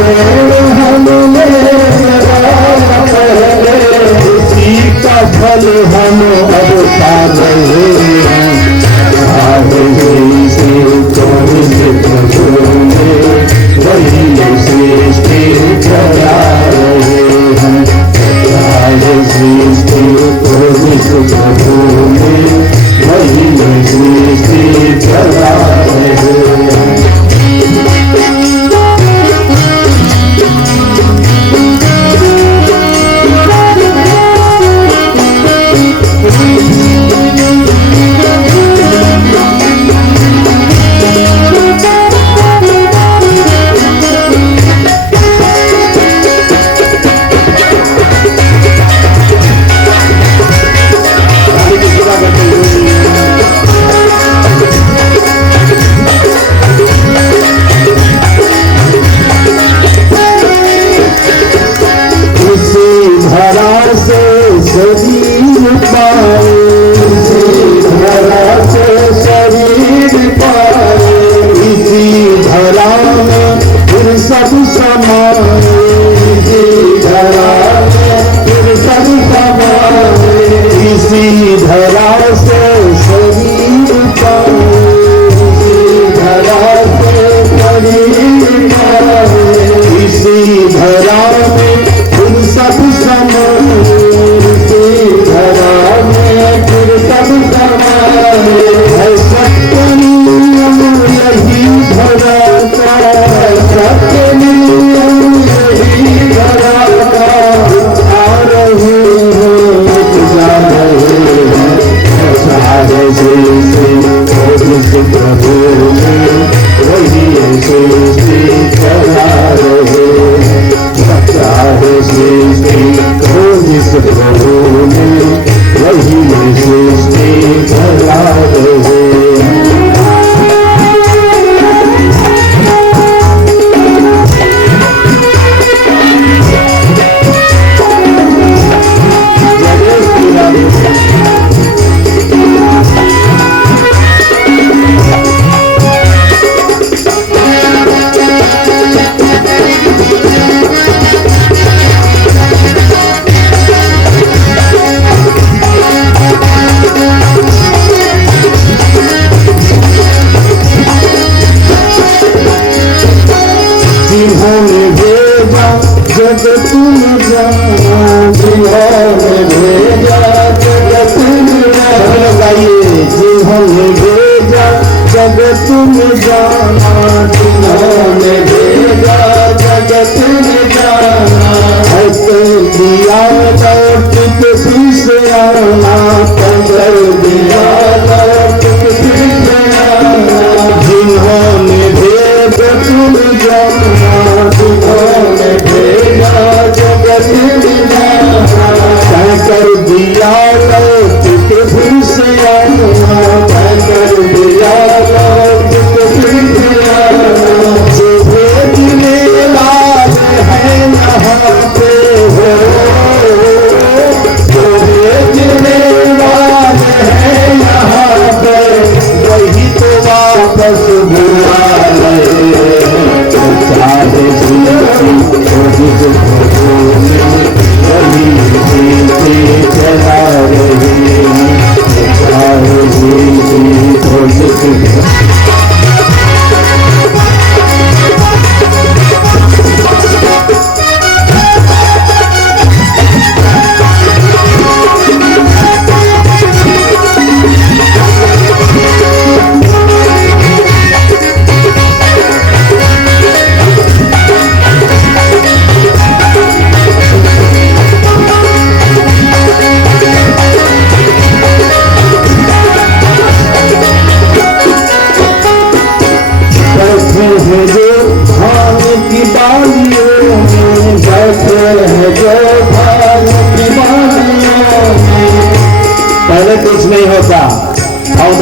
हमने लगाया पहले, उसी का फल हम अब पा रहे हैं। आगे से कौन प्रभु ने वही सृष्टि चला रहे हैं। आगे सृष्टि प्रभु ने वही सृष्टि चला रहे हैं।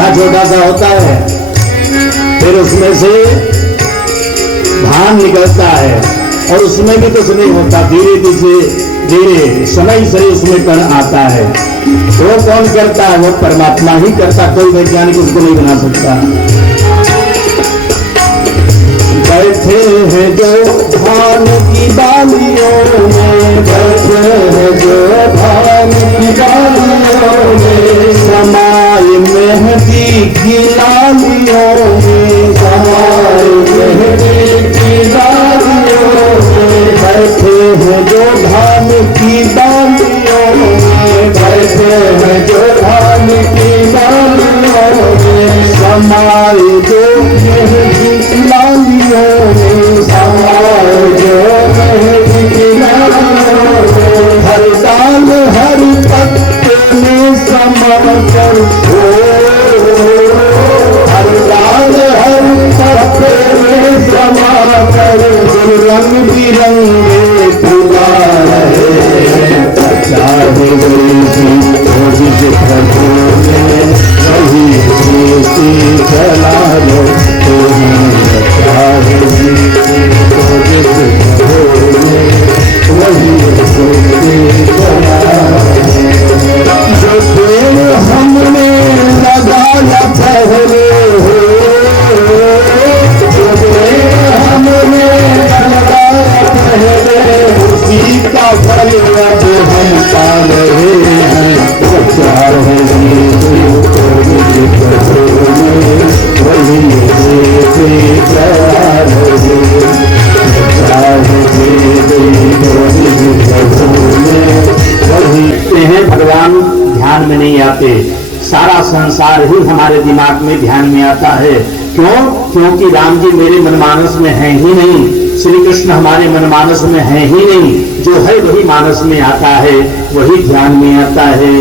छोटा सा होता है, फिर उसमें से धान निकलता है और उसमें भी कुछ नहीं होता, धीरे धीरे समय से उसमें कण आता है। वो कौन करता है? वो परमात्मा ही करता, कोई वैज्ञानिक उसको नहीं बना सकता। बैठे हैं जो धान रंग बिरंगे फुला रहे चाहे गरीबी हो जिस खतों में वही खुशी चला लो चाहे हो जिस खतों में वही खुशी चला जो प्रेम हमने लगाया पहले हमने लगाया पहले उसी का फल अब हम पा रहे हैं प्यार है वही प्यार हैं भगवान ध्यान में नहीं आते, सारा संसार ही हमारे दिमाग में ध्यान में आता है। क्यों? क्योंकि राम जी मेरे मनमानस में है ही नहीं, श्री कृष्ण हमारे मनमानस में है ही नहीं। जो है वही मानस में आता है, वही ध्यान में आता है।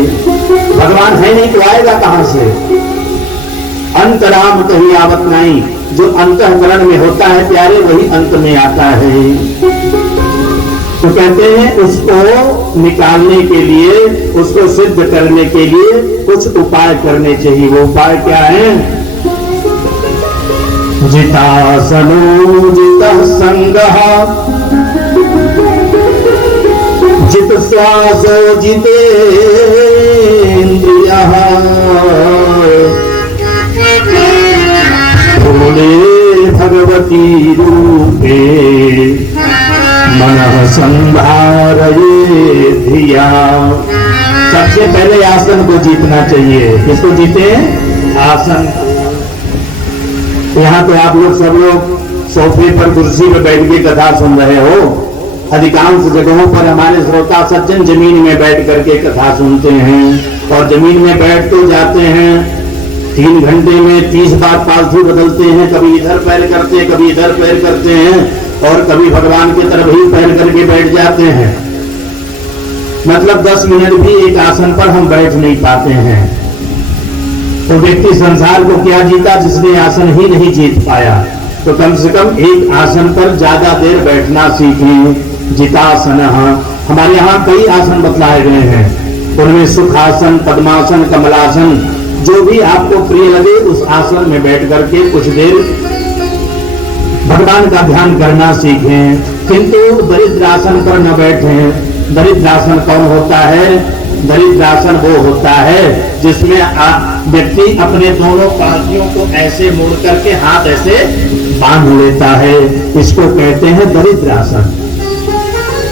भगवान है नहीं तो आएगा कहां से? अंतराम कहीं आवत नहीं, जो अंतःकरण में होता है प्यारे वही अंत में आता है। तो कहते हैं उसको निकालने के लिए, उसको सिद्ध करने के लिए कुछ उपाय करने चाहिए। वो उपाय क्या है? जितासनो जितः संगः जित श्वासो जितेन्द्रियः भोले भगवती रूपे मनः संधारये धिया। सबसे पहले आसन को जीतना चाहिए। किसको जीते? आसन। यहाँ तो आप लोग सब लोग सोफे पर कुर्सी पर बैठ के कथा सुन रहे हो। अधिकांश जगहों पर हमारे श्रोता सज्जन जमीन में बैठ करके कथा सुनते हैं और जमीन में बैठ तो जाते हैं, 3 घंटे में 30 बार पालथी बदलते हैं, कभी इधर पैर करते हैं, कभी इधर पैर करते हैं और कभी भगवान की तरफ ही पैर करके बैठ जाते हैं। मतलब 10 मिनट भी एक आसन पर हम बैठ नहीं पाते हैं। तो व्यक्ति संसार को क्या जीता जिसने आसन ही नहीं जीत पाया। तो कम से कम एक आसन पर ज्यादा देर बैठना सीखें। जितासन, हमारे यहाँ कई आसन बतलाए गए हैं, उनमें सुखासन, पद्मासन, कमलासन, जो भी आपको प्रिय लगे उस आसन में बैठ करके कुछ देर भगवान का ध्यान करना सीखें। किंतु दरिद्रासन पर न बैठें। दरिद्रासन कौन होता है? दरिद्रासन वो होता है जिसमें व्यक्ति अपने दोनों पांतियों को ऐसे मोड़ करके हाथ ऐसे बांध लेता है, इसको कहते हैं दरिद्रासन।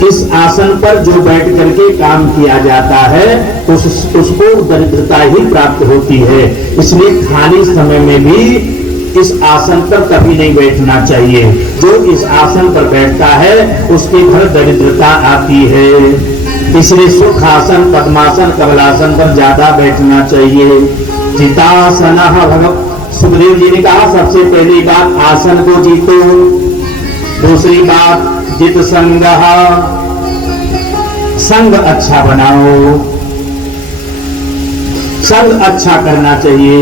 इस आसन पर जो बैठ करके काम किया जाता है उसको दरिद्रता ही प्राप्त होती है। इसलिए खाली समय में भी इस आसन पर कभी नहीं बैठना चाहिए। जो इस आसन पर बैठता है उसके घर दरिद्रता आती है। इसलिए सुखासन, पद्मासन, कमलासन पर ज्यादा बैठना चाहिए। जितासन, सुखदेव जी ने कहा सबसे पहली बात आसन को जीतो। दूसरी बात जित संग, संग अच्छा बनाओ, संग अच्छा करना चाहिए,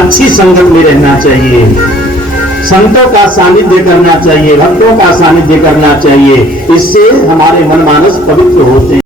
अच्छी संगत में रहना चाहिए, संतों का सानिध्य करना चाहिए, भक्तों का सानिध्य करना चाहिए। इससे हमारे मन मानस पवित्र होते हैं।